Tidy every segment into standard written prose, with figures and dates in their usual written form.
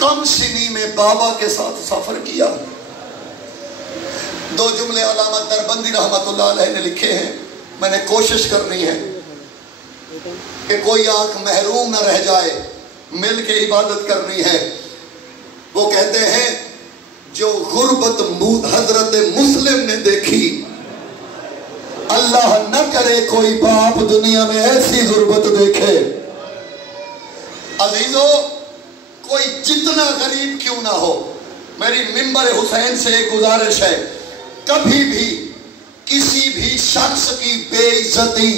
कम सिनी में बाबा के साथ सफर किया। दो जुमले अल्लामा दरबंदी रहमतुल्लाह अलैह ने लिखे हैं, मैंने कोशिश करनी है कि कोई आंख महरूम न रह जाए, मिल के इबादत करनी है। वो कहते हैं जो गुर्बत हजरत मुस्लिम ने देखी, अल्लाह न करे कोई बाप दुनिया में ऐसी गुर्बत देखे। अजीजों, कोई जितना गरीब क्यों ना हो, मेरी मिंबर हुसैन से एक गुजारिश है, कभी भी किसी भी शख्स की बेइज्जती,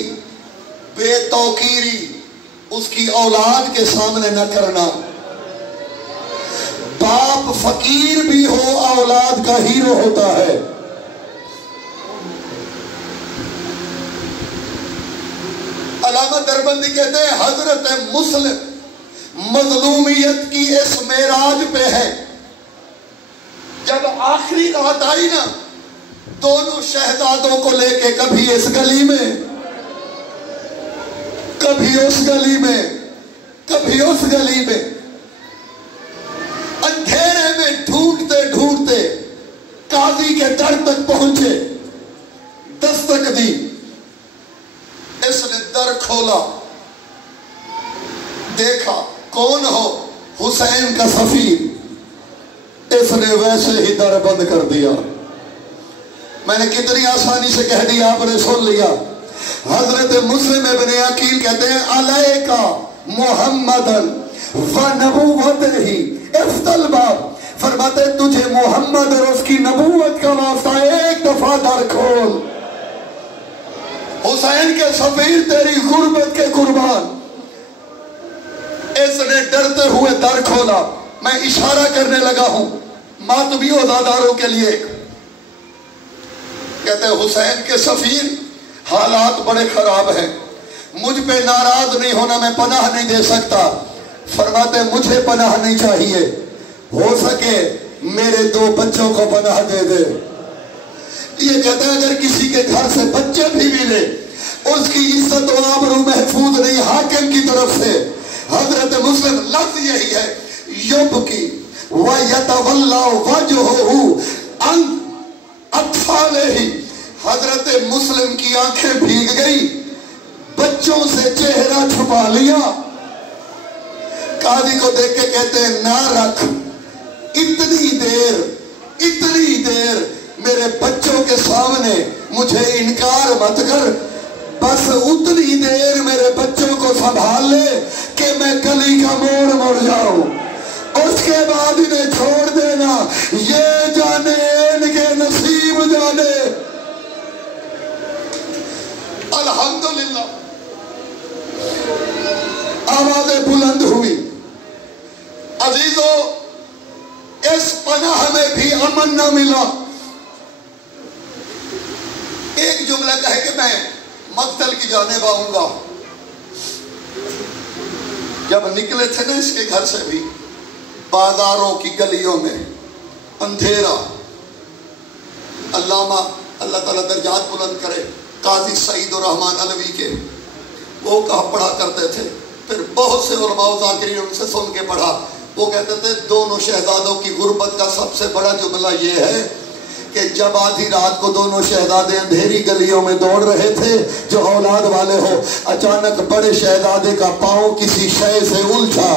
बेतौकीरी उसकी औलाद के सामने न करना। बाप फकीर भी हो, औलाद का हीरो होता है। अल्लामा दरबंदी कहते हैं हजरत मुस्लिम मजलूमियत की इस मेराज पे है। जब आखिरी रात आई ना, दोनों शहजादों को लेके कभी इस गली में, कभी उस गली में, कभी उस गली में, अंधेरे में ढूंढते ढूंढते काजी के दर तक पहुंचे। दस्तक दी, इसने दर खोला, देखा कौन हो, हुसैन का सफीर। इसने वैसे ही दर बंद कर दिया। मैंने कितनी आसानी से कह दिया, आपने सुन लिया। हजरत मुस्लिम इब्न अकील कहते हैं अलैका मुहम्मदन व नबुव्वतिही इफ्तल बाब, फरमाते तुझे मोहम्मद और उसकी नबूवत का वास्ता एक दफा दर खोल। हुसैन के सफीर तेरी गुर्बत के कुर्बान। इसने डरते हुए दर खोला। मैं इशारा करने लगा हूं मातमी वफादारों के लिए। कहते हैं हुसैन के सफीर, हालात बड़े खराब हैं, मुझ पे नाराज नहीं होना, मैं पनाह नहीं दे सकता। फरमाते मुझे पनाह नहीं चाहिए, हो सके मेरे दो बच्चों को पनाह दे दे। ये कहते हैं अगर किसी के घर से बच्चे भी मिले, उसकी इज्जत व आबरू महफूज नहीं हाकिम की तरफ से। हजरत मुस्लिम लफ्ज यही है, युबकी व यतवल्ला वजहुहु अन अत्फालिही। हजरत मुस्लिम की आंखें भीग गई, बच्चों से चेहरा छुपा लिया। काजी को देख के कहते हैं ना रख, इतनी देर मेरे बच्चों के सामने मुझे इनकार मत कर, बस उतनी देर मेरे बच्चों को संभाल ले कि मैं गली का मोड़ मुड़ जाऊं, उसके बाद इन्हें छोड़ देना, ये जाने इनके नसीब जाने। अल्हम्दुलिल्लाह आवाजें बुलंद हुई। अजीजों, इस पनाह में भी अमन न मिला। एक जुमला कहे कि मैं मक्तल की जानिब आऊंगा। जब निकले थे ना इसके घर से भी, बाजारों की गलियों में अंधेरा, अल्लामा अल्लाह ताला दर्जात बुलंद करे, काजी सईद उर रहमान अलवी के, वो कहा पढ़ा करते थे। फिर बहुत से उलमा ज़ाकिरीन उनसे सुन के पढ़ा। वो कहते थे दोनों शहजादों की गुर्बत का सबसे बड़ा जुमला ये है कि जब आधी रात को दोनों शहजादे अंधेरी गलियों में दौड़ रहे थे, जो औलाद वाले हो, अचानक बड़े शहजादे का पांव किसी शय से उलझा।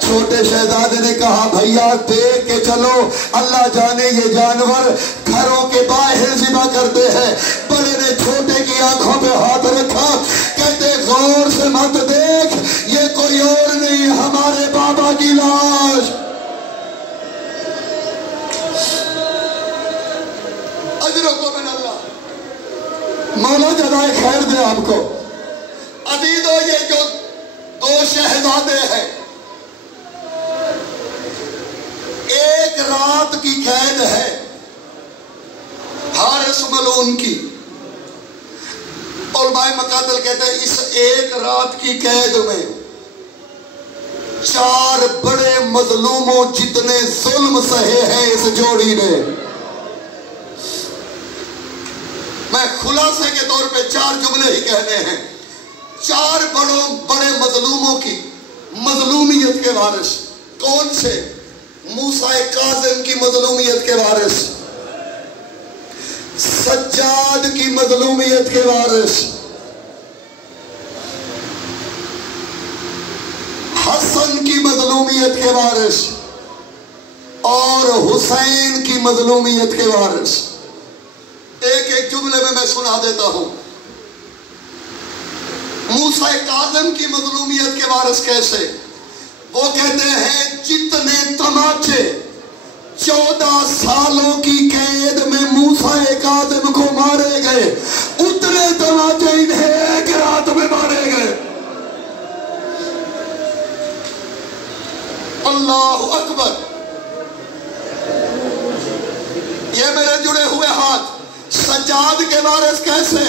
छोटे शहजादे ने कहा भैया देख के चलो, अल्लाह जाने ये जानवर घरों के बाहर ज़िबा करते हैं। बड़े ने छोटे की आंखों पे हाथ रखा, कहते गौर से मत देख, ये कोई और नहीं हमारे बाबा की लाश। अजरको मिन अल्लाह, मौला जज़ाए खैर दे आपको। अजीजों, ये जो दो शहजादे हैं, एक रात की कैद है हारिस मलून की। उलमाए मकातल कहते हैं इस एक रात की कैद में 4 बड़े मजलूमों जितने जुल्म सहे हैं इस जोड़ी ने। मैं खुलासे के तौर पे 4 जुमले ही कहने हैं। 4 बड़े मजलूमों की मजलूमियत के वारिस कौन से? موسیٰ کاظم کی مظلومیت کے وارث، سجاد کی مظلومیت کے وارث، حسن کی مظلومیت کے وارث اور حسین کی مظلومیت کے وارث۔ ایک ایک جملے میں سنا دیتا ہوں۔ موسیٰ کاظم کی مظلومیت کے وارث کیسے؟ وہ کہتے ہیں جتنے تماچے 14 سالوں کی قید میں موسیٰ کاظم کو مارے گئے، اتنے تماچے انہیں ایک رات میں مارے گئے۔ اللہ اکبر! یہ میرے جڑے ہوئے ہاتھ سجاد کے وارث کیسے؟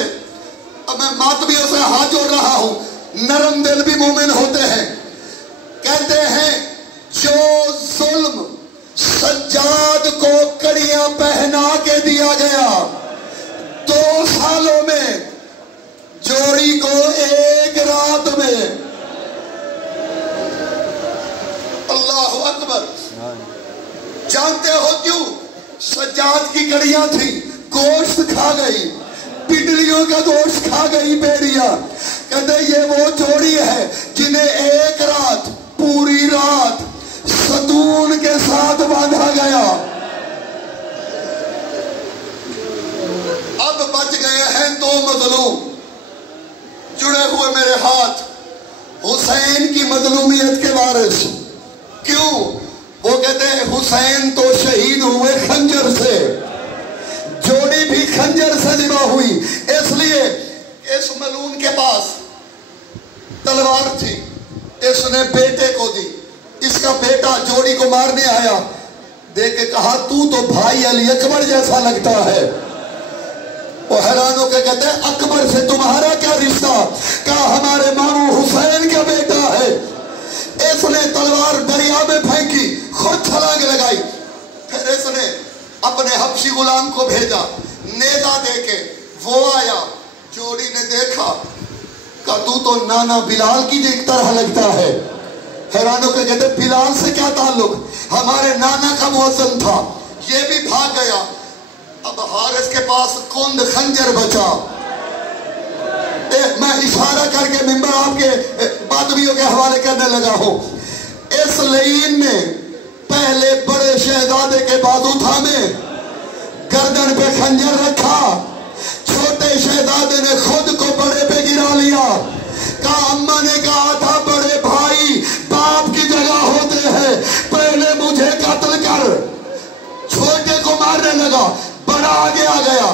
اب میں ماتمیوں سے ہاتھ جوڑ رہا ہوں، نرم دل بھی مومن ہوتے ہیں۔ کہتے ہیں جو ظلم سجاد کو کڑیاں پہنا کے دیا گیا، 2 سالوں میں جوڑی کو ایک رات میں۔ اللہ اکبر! جانتے ہو کیوں؟ سجاد کی کڑیاں تھی، گوشت کھا گئی، پنڈلیوں کا گوشت کھا گئی بیڑیاں۔ کہتے یہ وہ جوڑی ہے جنہیں ایک رات، پوری رات ستون کے ساتھ باندھا گیا۔ اب بچ گئے ہیں 2 مظلوم۔ جڑے ہوئے میرے ہاتھ حسین کی مظلومیت کے وارث۔ کیوں؟ وہ کہتے ہیں حسین تو شہید ہوئے خنجر سے، جوڑی بھی خنجر سے ذبح ہوئی، اس لیے اس ملعون کے پاس تلوار تھی، اس نے بیٹے کو دی۔ اس کا بیٹا جوڑی کو مارنے آیا، دیکھ کے کہا تو بھائی علی اکبر جیسا لگتا ہے۔ وہ حیران ہو کے کہتے ہیں اکبر سے تمہارا کیا رشتہ؟ کہا ہمارے ماموں حسین کا بیٹا ہے۔ اس نے تلوار دریا میں پھینکی، خود چھلانگ لگائی، پھر اس نے اپنے حبشی غلام کو بھیجا، نیزہ دے کے وہ آیا۔ جوڑی نے دیکھا، کہا تو نانا بلال کی طرح لگتا ہے۔ حیرانوں کے کہتے بلال سے کیا تعلق؟ ہمارے نانا کا مؤذن تھا۔ یہ بھی بھاگ گیا۔ اب حارث کے پاس کند خنجر بچا۔ میں اشارہ کر کے ممبر آپ کے بادمیوں کے حوالے کرنے لگا ہوں۔ اس لعین نے پہلے بڑے شہزادے کے بازو تھامے، گردن پہ خنجر رکھا۔ چھوٹے شہزادے نے خود کو بڑے پہ گرا لیا۔ کہا اماں نے کہا تھا بڑے بھائی باپ کی جگہ ہوتے ہیں، پہلے مجھے قتل کر۔ چھوٹے کو مارنے لگا، بڑا آگے آ گیا۔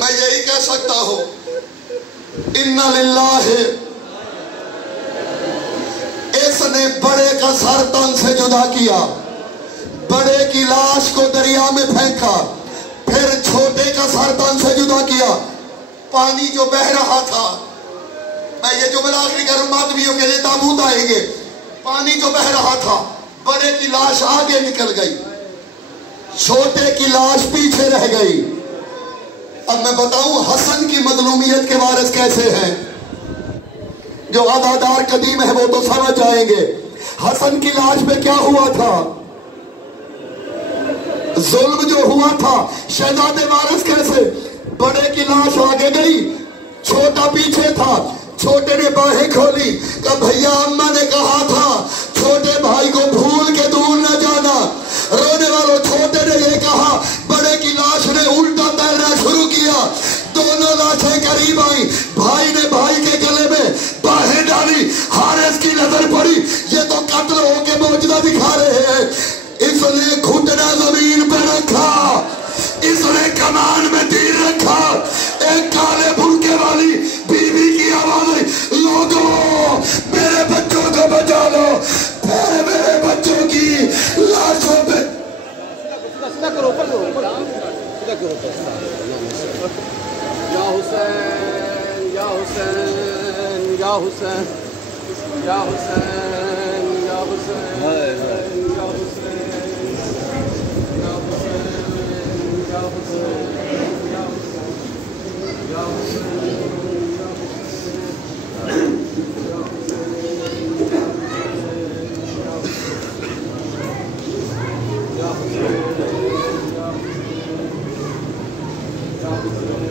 میں یہی کہہ سکتا ہوں اِنَّ لِلَّهِ، اس نے بڑے کا سر تن سے جدا کیا، بڑے کی لاش کو دریا میں پھینکا، پھر چھوٹے کا سر تن سے جدا کیا۔ پانی جو بہ رہا تھا، میں یہ جملہ آخری کروں ماتمیوں کے لیے تابوت آئیں گے، پانی جو بہ رہا تھا، بڑے کی لاش آگے نکل گئی، چھوٹے کی لاش پیچھے رہ گئی۔ اب میں بتاؤں حسن کی مظلومیت کے وارث کیسے ہیں؟ جو عزادار قدیم ہے وہ تو سمجھ جائیں گے۔ حسن کی لاش پہ کیا ہوا تھا؟ ظلم جو ہوا تھا۔ شہزادے وارث کیسے؟ بڑے کی لاش آگے گئی، چھوٹا پیچھے تھا۔ چھوٹے نے باہیں کھولی، کہ بھیا اماں نے کہا تھا چھوٹے بھائی کو بھول کے دور نہ جانا۔ رونے والوں چھوٹے نے یہ کہا، بڑے کی لاش نے الٹا تیرنا شروع کیا، دونوں لاشیں قریب آئیں، بھائی نے بھائی کے گلے میں باہیں ڈالی۔ حارث کی نظر پڑی، یہ تو قتل ہو کے معجزہ دکھا رہے ہیں۔ اس نے گھٹنا زمین پہ رکھا، اس نے کمان میں تیر رکھا۔ ایک کالے برقعے والی بی بی کی آواز آئی، لوگوں میرے بچوں کو بچا لو، میرے بچوں کی لاشوں پہ۔ یا حسین یا حسین یا حسین یا حسین یا حسین یا حسین حسین یا حسین